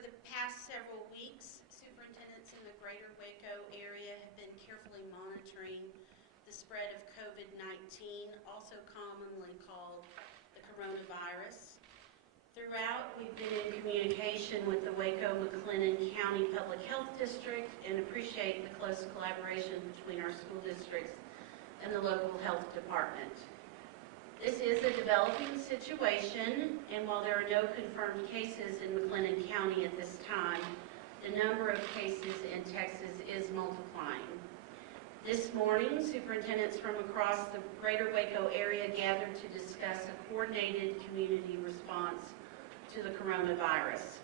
For the past several weeks, superintendents in the greater Waco area have been carefully monitoring the spread of COVID-19, also commonly called the coronavirus. Throughout, we've been in communication with the Waco-McLennan County Public Health District and appreciate the close collaboration between our school districts and the local health department. This is a developing situation, and while there are no confirmed cases in McLennan County at this time, the number of cases in Texas is multiplying. This morning, superintendents from across the greater Waco area gathered to discuss a coordinated community response to the coronavirus.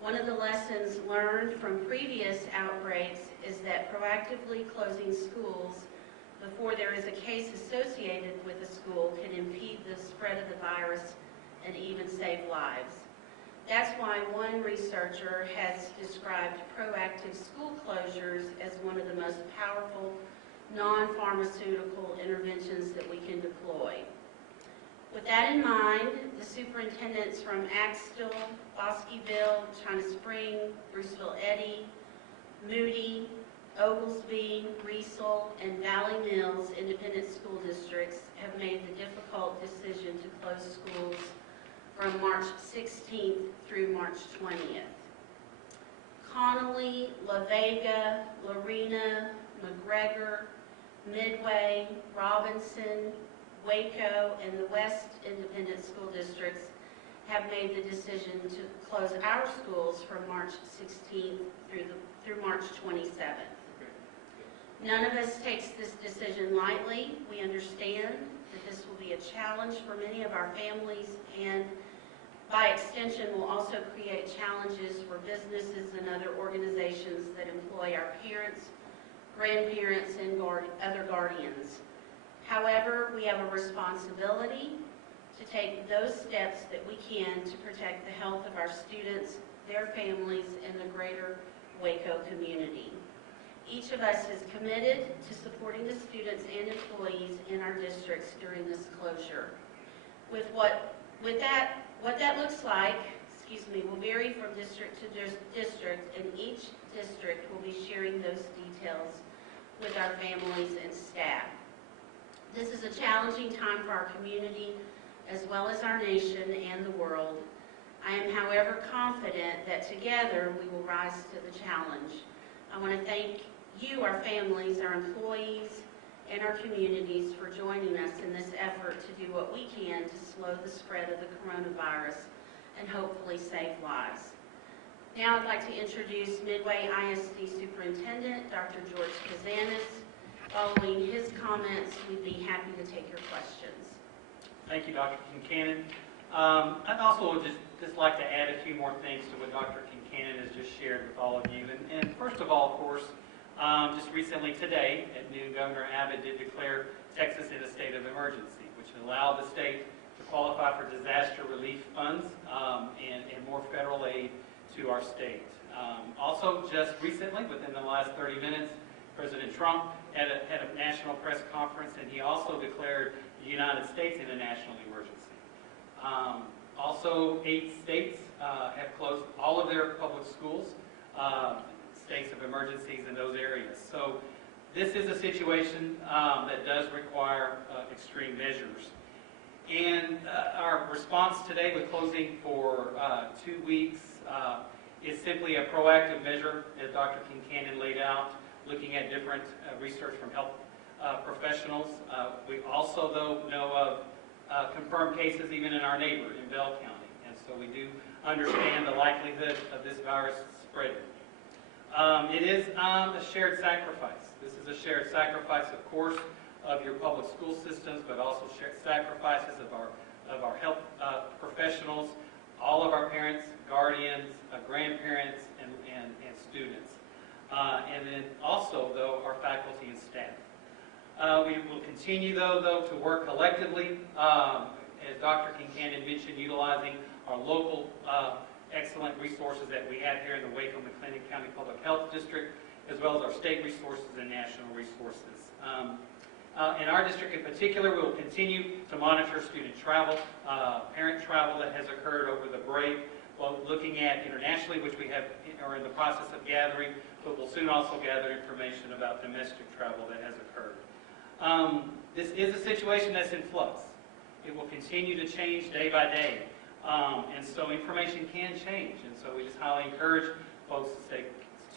One of the lessons learned from previous outbreaks is that proactively closing schools before there is a case associated with a school can impede the spread of the virus and even save lives. That's why one researcher has described proactive school closures as one of the most powerful non-pharmaceutical interventions that we can deploy. With that in mind, the superintendents from Axtell, Bosqueville, China Spring, Bruceville Eddy, Moody, Oglesby, Riesel, and Valley Mills independent school districts have made the difficult decision to close schools from March 16th through March 20th. Connolly, La Vega, Lorena, McGregor, Midway, Robinson, Waco, and the West independent school districts have made the decision to close our schools from March 16th through March 27th. None of us takes this decision lightly. We understand that this will be a challenge for many of our families, and by extension will also create challenges for businesses and other organizations that employ our parents, grandparents, and other guardians. However, we have a responsibility to take those steps that we can to protect the health of our students, their families, and the greater Waco community. Each of us is committed to supporting the students and employees in our districts during this closure. What that looks like, will vary from district to district, and each district will be sharing those details with our families and staff. This is a challenging time for our community as well as our nation and the world. I am, however, confident that together we will rise to the challenge. I want to thank you, our families, our employees, and our communities for joining us in this effort to do what we can to slow the spread of the coronavirus and hopefully save lives. Now I'd like to introduce Midway ISD Superintendent, Dr. George Kazanis. Following his comments, we'd be happy to take your questions. Thank you, Dr. Kincannon. I'd also just like to add a few more things to what Dr. Kincannon has just shared with all of you. And first of all, of course, just recently today at noon, Governor Abbott did declare Texas in a state of emergency, which allowed the state to qualify for disaster relief funds and more federal aid to our state. Also, just recently, within the last 30 minutes, President Trump had a national press conference, and he also declared the United States in a national emergency. Also, 8 states have closed all of their public schools, states of emergencies in those areas. So this is a situation that does require extreme measures. And our response today with closing for 2 weeks is simply a proactive measure, as Dr. Kincannon laid out, looking at different research from health professionals. We also, though, know of confirmed cases even in our neighbor in Bell County, and so we do understand the likelihood of this virus spreading. It is a shared sacrifice. This is a shared sacrifice, of course, of your public school systems, but also shared sacrifices of our health professionals, all of our parents, guardians, grandparents, and students. And then also, though, our faculty and staff. We will continue, though, to work collectively, as Dr. Kincannon mentioned, utilizing our local excellent resources that we have here in the Waco-McLennan County Public Health District, as well as our state resources and national resources. In our district in particular, we will continue to monitor student travel, parent travel that has occurred over the break, well, looking at internationally, which we are in the process of gathering, but we'll soon also gather information about domestic travel that has occurred. This is a situation that's in flux. It will continue to change day by day, and so information can change, and so we just highly encourage folks to stay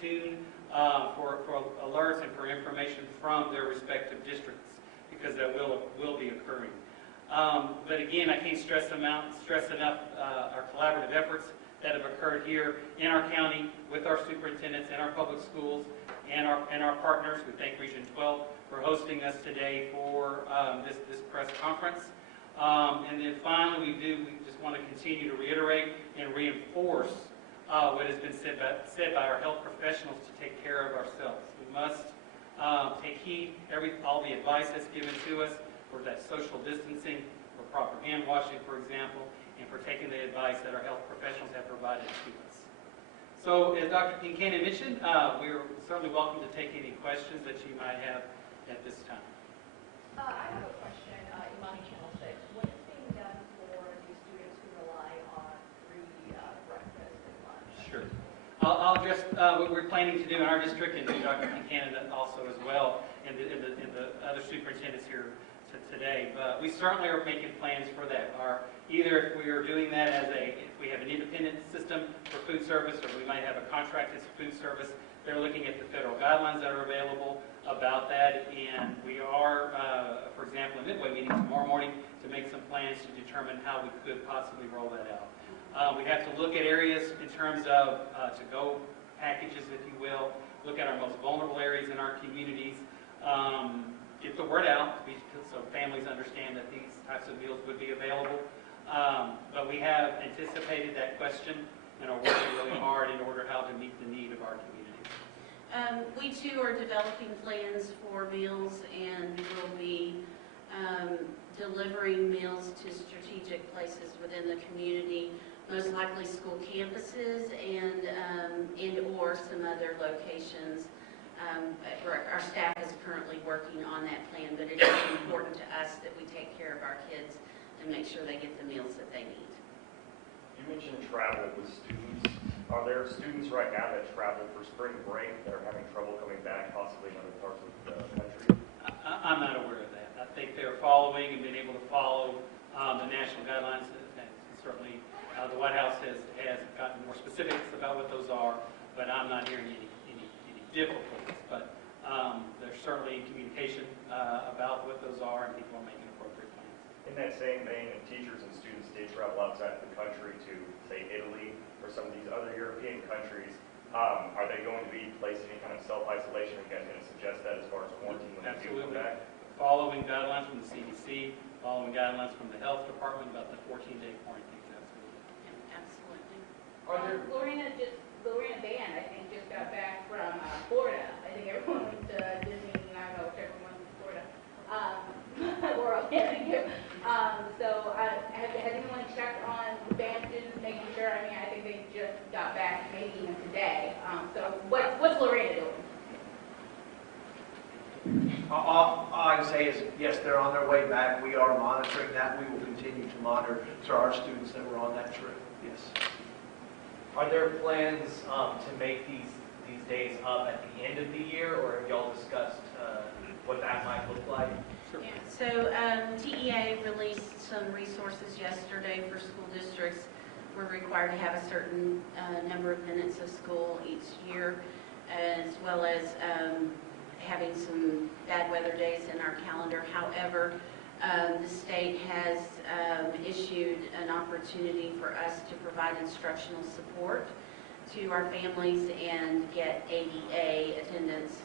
tuned for alerts and for information from their respective districts, because that will be occurring. But again, I can't stress enough our collaborative efforts that have occurred here in our county with our superintendents and our public schools and our partners. We thank Region 12 for hosting us today for this press conference. And then finally, we just want to continue to reiterate and reinforce what has been said by our health professionals to take care of ourselves. We must take heed all the advice that's given to us for that social distancing, for proper hand washing, for example, and for taking the advice that our health professionals have provided to us. So, as Dr. Kincannon mentioned, we're certainly welcome to take any questions that you might have at this time. I have a question, Imani Channel 6. What is being done for the students who rely on free breakfast and lunch? Sure. I'll address what we're planning to do in our district, and Dr. Kincannon also as well, and the other superintendents here today. But we certainly are making plans for that. Either if we are doing that if we have an independent system for food service, or we might have a contracted food service, they're looking at the federal guidelines that are available about that, and we are, for example, in Midway meeting tomorrow morning to make some plans to determine how we could possibly roll that out. We have to look at areas in terms of to-go packages, if you will, look at our most vulnerable areas in our communities, get the word out so families understand that these types of meals would be available. But we have anticipated that question and are working really hard in order how to meet the need of our community. We too are developing plans for meals, and will be delivering meals to strategic places within the community, most likely school campuses and or some other locations. Our staff is currently working on that plan, but it is important to us that we take care of our kids and make sure they get the meals that they need. You mentioned travel with students. Are there students right now that travel for spring break that are having trouble coming back, possibly in other parts of the country? I'm not aware of that. I think they're following and being able to follow the national guidelines. And certainly, the White House has gotten more specifics about what those are, but I'm not hearing any difficulties. But there's certainly communication about what those are, and people are making appropriate plans. In that same vein, if teachers and students did travel outside of the country to, say, Italy or some of these other European countries, are they going to be placed in any kind of self-isolation? Are you guys going to suggest that as far as quarantine when they do come back? Following guidelines from the CDC, following guidelines from the health department about the 14-day quarantine. Absolutely. Lorena Band, I think, just got back from Florida. I think everyone went to Disney, and I don't know if everyone went to Florida. We're okay, thank you. So has anyone checked on band students, making sure? I mean, I think they just got back, maybe even today. So what's Lorena doing? All I can say is, yes, they're on their way back. We are monitoring that. We will continue to monitor our students that were on that trip. Yes. Are there plans to make these days up at the end of the year, or have y'all discussed what that might look like? Yeah. So TEA released some resources yesterday for school districts. We're required to have a certain number of minutes of school each year, as well as having some bad weather days in our calendar. However, the state has issued an opportunity for us to provide instructional support to our families and get ADA attendance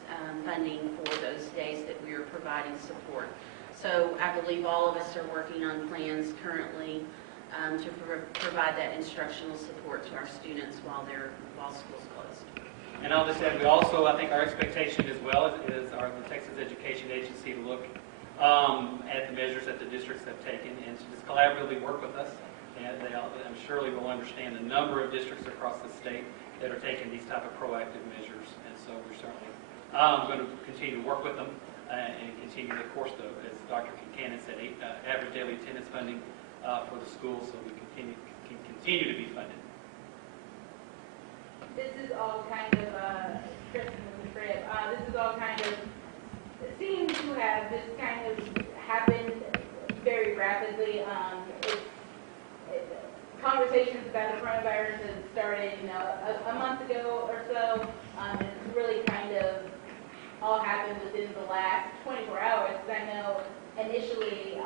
funding for those days that we are providing support. So I believe all of us are working on plans currently to provide that instructional support to our students while school's closed. And I'll just add, I think our expectation as well is the Texas Education Agency to look at the measures that the districts have taken and to just collaboratively work with us. And I'm surely will understand the number of districts across the state that are taking these type of proactive measures. And so we're certainly going to continue to work with them and continue, of course, as Dr. Kincannon said, average daily attendance funding for the schools, so we can continue to be funded. this is all kind of, Kristen with the crib, this is all kind of, seems to have just kind of happened very rapidly. Conversations about the coronavirus has started, a month ago or so. It's really kind of all happened within the last 24 hours. Because I know initially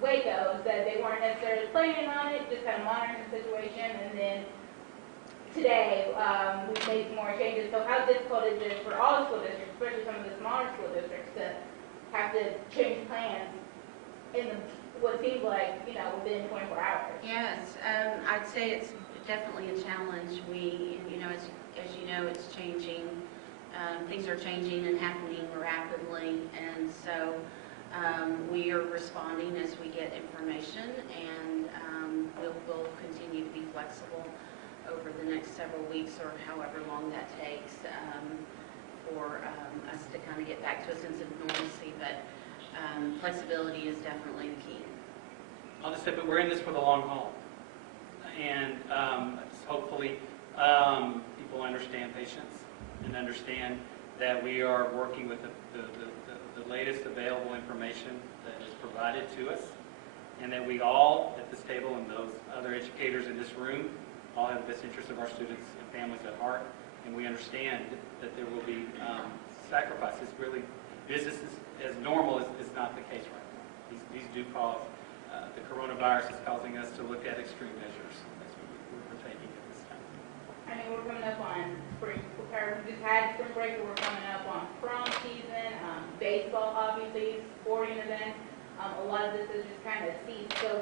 Waco said they weren't necessarily planning on it, just kind of monitoring the situation. And then today we've made some more changes. So how difficult is it for all the school districts, especially some of the smaller school districts, to have to change plans in what seems like, within 24 hours? Yes, I'd say it's definitely a challenge. We, as you know, it's changing. Things are changing and happening rapidly, and so we are responding as we get information, and we'll continue to be flexible over the next several weeks or however long that takes for us to kind of get back to a sense of normalcy. But flexibility is definitely the key. I'll just say, but we're in this for the long haul, and hopefully people understand patience and understand that we are working with the latest available information that is provided to us, and that we all at this table and those other educators in this room all have the best interest of our students and families at heart, and we understand that there will be sacrifices. Really, business as normal is not the case right now. These do cause, the coronavirus is causing us to look at extreme measures. That's what we're taking at this time. I mean, we're coming up on spring, or we just had spring break, but we're coming up on prom season, baseball, obviously, sporting events. A lot of this is just kind of ceased. So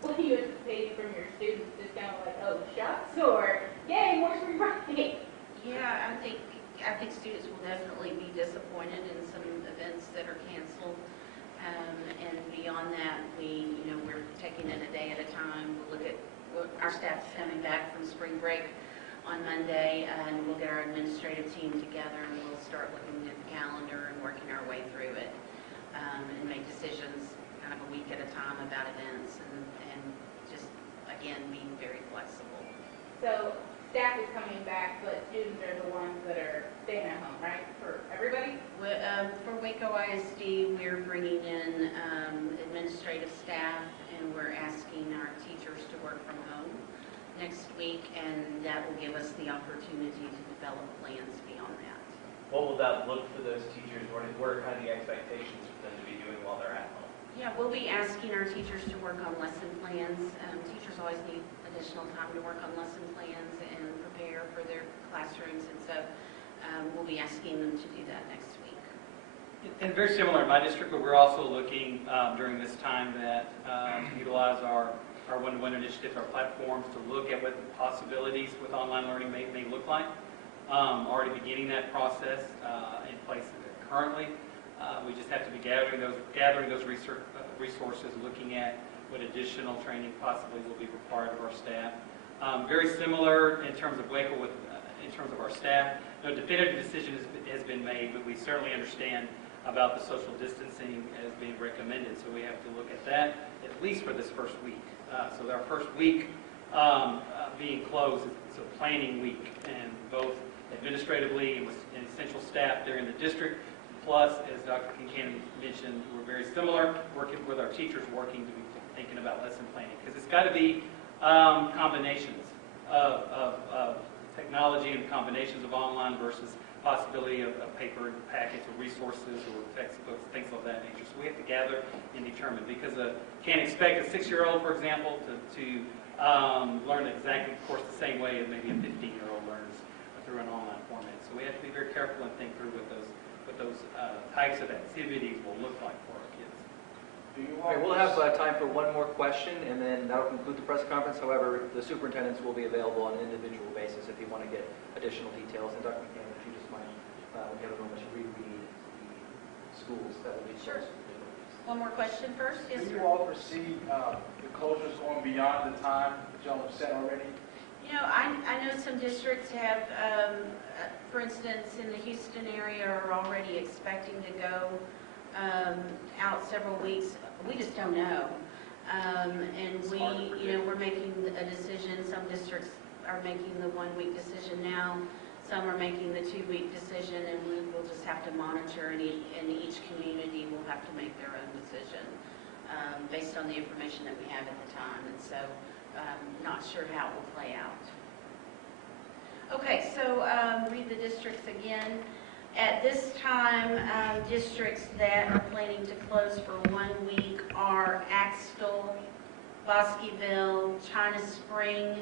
what are you anticipating from your students? Just kind of like, oh, shucks, or yay, more spring break? Yeah, I think students will definitely be disappointed in some events that are canceled. And beyond that, we're taking it a day at a time. We'll look at our staff's coming back from spring break on Monday, and we'll get our administrative team together, and we'll start looking at the calendar and working our way through it, and make decisions kind of a week at a time about events, and just, again, being very flexible. So staff is coming back, but students are the ones that are staying at home, right? For everybody? For Waco ISD, we're bringing in administrative staff, and we're asking our teachers to work from home next week, and that will give us the opportunity to develop plans beyond that. What will that look for those teachers? What are kind of the expectations for them to be doing while they're at home? Yeah, we'll be asking our teachers to work on lesson plans. Teachers always need additional time to work on lesson plans and prepare for their classrooms, and so we'll be asking them to do that next week. And very similar in my district, but we're also looking during this time to utilize our one-to-one initiatives, our platforms, to look at what the possibilities with online learning may look like. Already beginning that process in place currently. We just have to be gathering those resources, looking at what additional training possibly will be required of our staff. Very similar in terms of Waco in terms of our staff. No definitive decision has been made, but we certainly understand about the social distancing as being recommended. So we have to look at that at least for this first week. So our first week being closed is a planning week, and both administratively and with essential staff there in the district. Plus, as Dr. Kincannon mentioned, we're very similar, working with our teachers, working to be thinking about lesson planning, because it's got to be combinations of technology and combinations of online versus possibility of paper packets or resources or textbooks, things of that nature. So we have to gather and determine, because can't expect a 6-year-old, for example, to learn exactly, of course, the same way as maybe a 15-year-old learns through an online format. So we have to be very careful and think through what those types of activities will look like for our kids. Okay, we'll have time for one more question, and then that'll conclude the press conference. However, the superintendents will be available on an individual basis if you want to get additional details. And Dr. McLennan, if you just mind, we have a moment to reread the schools that will be closed. Sure. One more question first? Yes, Do sir. you all foresee the closures going beyond the time that y'all have set already? I know some districts have, for instance, in the Houston area, are already expecting to go out several weeks. We just don't know. And we're making a decision. Some districts are making the 1-week decision now. Some are making the 2-week decision, and we will just have to monitor, and each community will have to make their own decision based on the information that we have at the time. And so, not sure how it will play out. Okay, so read the districts again. At this time, districts that are planning to close for 1 week are Axtell, Bosqueville, China Spring,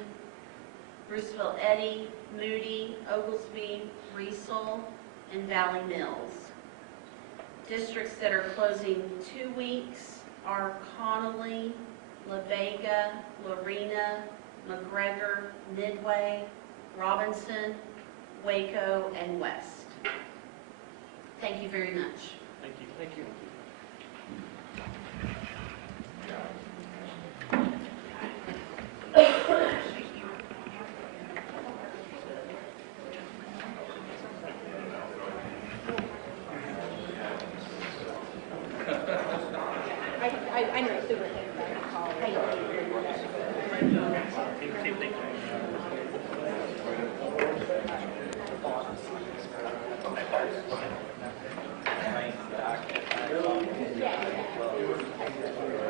Bruceville Eddy, Moody, Oglesby, Riesel, and Valley Mills. Districts that are closing 2 weeks are Connolly, La Vega, Lorena, McGregor, Midway, Robinson, Waco, and West. Thank you very much. Thank you. Thank you. I know superintendent, I can call her.